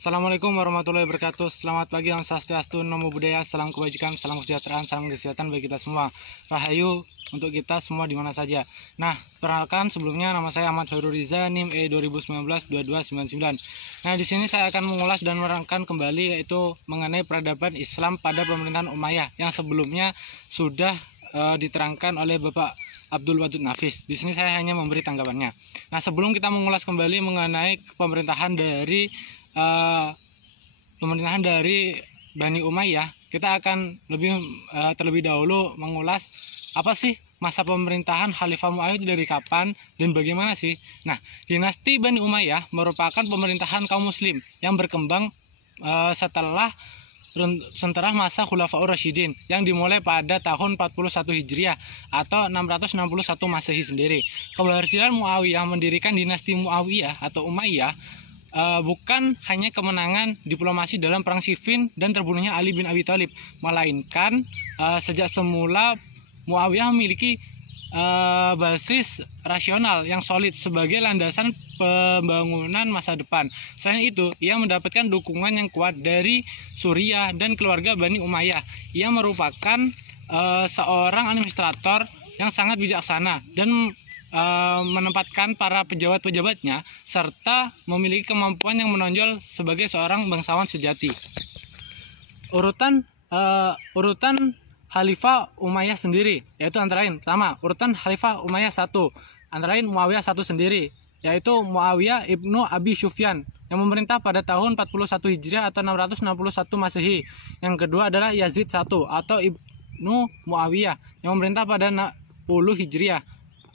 Assalamualaikum warahmatullahi wabarakatuh. Selamat pagi, Om Swastiastu, Namo Buddhaya, salam kebajikan, salam kesejahteraan, salam kesehatan bagi kita semua. Rahayu untuk kita semua di mana saja. Nah, perkenalkan sebelumnya nama saya Ahmad Khairul Riza, NIM E 2019-2299. Nah, di sini saya akan mengulas dan menerangkan kembali yaitu mengenai peradaban Islam pada pemerintahan Umayyah yang sebelumnya sudah diterangkan oleh Bapak Abdul Wadud Nafis. Di sini saya hanya memberi tanggapannya. Nah, sebelum kita mengulas kembali mengenai pemerintahan dari Bani Umayyah, kita akan terlebih dahulu mengulas apa sih masa pemerintahan Khalifah Mu'ayyid dari kapan dan bagaimana sih. Nah, dinasti Bani Umayyah merupakan pemerintahan kaum muslim yang berkembang setelah masa Khulafaur Rasyidin yang dimulai pada tahun 41 Hijriah atau 661 Masehi sendiri. Keberhasilan Muawiyah mendirikan dinasti Muawiyah atau Umayyah bukan hanya kemenangan diplomasi dalam perang Siffin dan terbunuhnya Ali bin Abi Thalib, melainkan sejak semula Muawiyah memiliki basis rasional yang solid sebagai landasan pembangunan masa depan. Selain itu, ia mendapatkan dukungan yang kuat dari Suriah dan keluarga Bani Umayyah. Ia merupakan seorang administrator yang sangat bijaksana dan menempatkan para pejabat-pejabatnya serta memiliki kemampuan yang menonjol sebagai seorang bangsawan sejati. Urutan Khalifah Umayyah sendiri yaitu antara lain, pertama, urutan Khalifah Umayyah 1, antara lain Muawiyah 1 sendiri, yaitu Muawiyah ibnu Abi Sufyan yang memerintah pada tahun 41 Hijriah atau 661 Masehi. Yang kedua adalah Yazid 1 atau Ibnu Muawiyah yang memerintah pada 10 Hijriah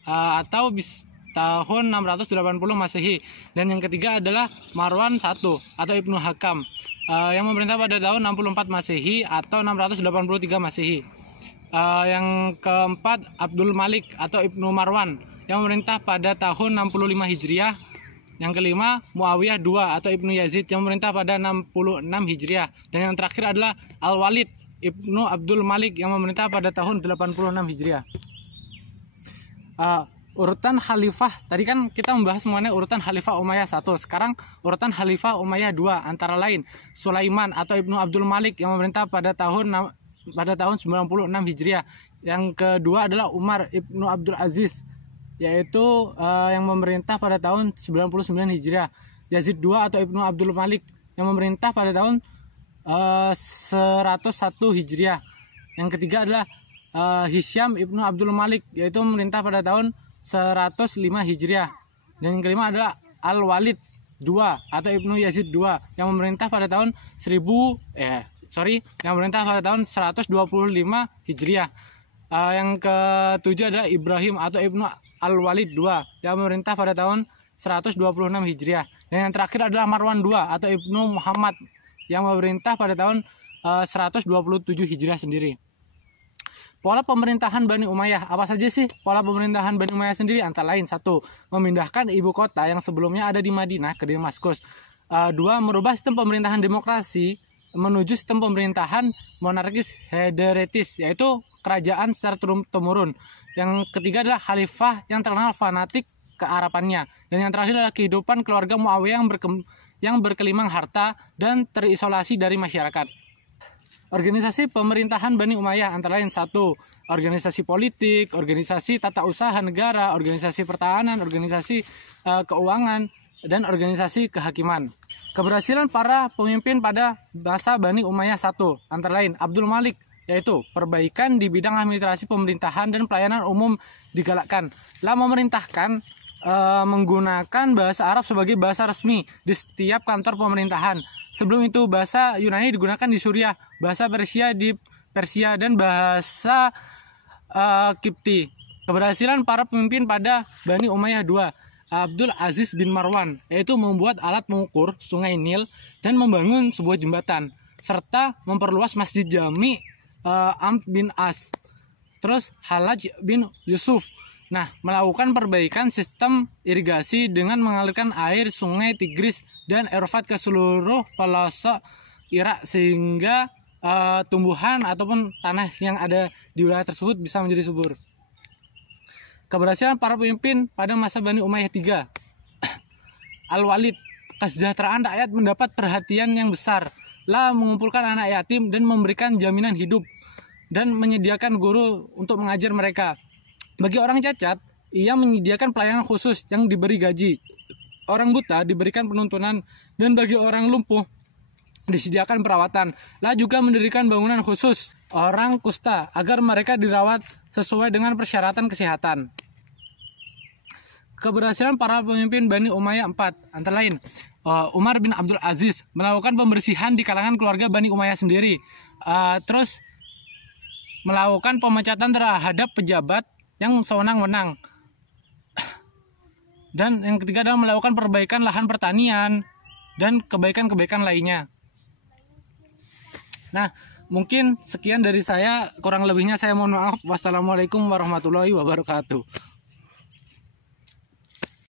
atau tahun 680 Masehi. Dan yang ketiga adalah Marwan 1 atau Ibnu Hakam yang memerintah pada tahun 64 Masehi atau 683 Masehi. Yang keempat Abdul Malik atau Ibnu Marwan yang memerintah pada tahun 65 Hijriah. Yang kelima Muawiyah 2 atau Ibnu Yazid yang memerintah pada 66 Hijriah. Dan yang terakhir adalah Al-Walid Ibnu Abdul Malik yang memerintah pada tahun 86 Hijriah. Urutan Khalifah, tadi kan kita membahas mengenai urutan Khalifah Umayyah 1. Sekarang urutan Khalifah Umayyah 2, antara lain Sulaiman atau Ibnu Abdul Malik yang memerintah pada tahun 96 Hijriah. Yang kedua adalah Umar Ibnu Abdul Aziz, yaitu yang memerintah pada tahun 99 Hijriah. Yazid 2 atau Ibnu Abdul Malik yang memerintah pada tahun 101 Hijriah. Yang ketiga adalah Hisyam Ibnu Abdul Malik, yaitu memerintah pada tahun 105 Hijriah. Dan yang kelima adalah Al-Walid 2 atau Ibnu Yazid 2 yang memerintah pada tahun 125 Hijriah. Yang ketujuh adalah Ibrahim atau Ibnu Al-Walid 2 yang memerintah pada tahun 126 Hijriah. Dan yang terakhir adalah Marwan 2 atau Ibnu Muhammad yang memerintah pada tahun 127 Hijriah sendiri. Pola pemerintahan Bani Umayyah, apa saja sih pola pemerintahan Bani Umayyah sendiri? Antara lain, 1, memindahkan ibu kota yang sebelumnya ada di Madinah ke Damaskus. 2, merubah sistem pemerintahan demokrasi menuju sistem pemerintahan monarkis heretis, yaitu kerajaan secara turun-temurun. Yang ketiga adalah khalifah yang terkenal fanatik kearapannya. Dan yang terakhir adalah kehidupan keluarga Muawiyah yang berkelimang harta dan terisolasi dari masyarakat. Organisasi pemerintahan Bani Umayyah antara lain, 1, organisasi politik, organisasi tata usaha negara, organisasi pertahanan, organisasi keuangan, dan organisasi kehakiman. Keberhasilan para pemimpin pada masa Bani Umayyah 1 antara lain Abdul Malik, yaitu perbaikan di bidang administrasi pemerintahan dan pelayanan umum digalakkan. Telah memerintahkan menggunakan bahasa Arab sebagai bahasa resmi di setiap kantor pemerintahan. Sebelum itu bahasa Yunani digunakan di Suriah, bahasa Persia di Persia, dan bahasa Kipti. Keberhasilan para pemimpin pada Bani Umayyah 2, Abdul Aziz bin Marwan, yaitu membuat alat mengukur sungai Nil dan membangun sebuah jembatan, serta memperluas Masjid Jami Amr bin As. Terus Halaj bin Yusuf, melakukan perbaikan sistem irigasi dengan mengalirkan air sungai Tigris dan Eufrat ke seluruh pelosok Irak sehingga tumbuhan ataupun tanah yang ada di wilayah tersebut bisa menjadi subur. Keberhasilan para pemimpin pada masa Bani Umayyah 3, Al-Walid kesejahteraan rakyat mendapat perhatian yang besar, lah mengumpulkan anak yatim dan memberikan jaminan hidup dan menyediakan guru untuk mengajar mereka. Bagi orang cacat, ia menyediakan pelayanan khusus yang diberi gaji. Orang buta diberikan penuntunan, dan bagi orang lumpuh disediakan perawatan. Lah juga mendirikan bangunan khusus orang kusta agar mereka dirawat sesuai dengan persyaratan kesehatan. Keberhasilan para pemimpin Bani Umayyah 4 antara lain Umar bin Abdul Aziz melakukan pembersihan di kalangan keluarga Bani Umayyah sendiri, terus melakukan pemecatan terhadap pejabat yang sewenang-wenang, dan yang ketiga adalah melakukan perbaikan lahan pertanian dan kebaikan-kebaikan lainnya. Nah, mungkin sekian dari saya, kurang lebihnya saya mohon maaf. Wassalamualaikum warahmatullahi wabarakatuh.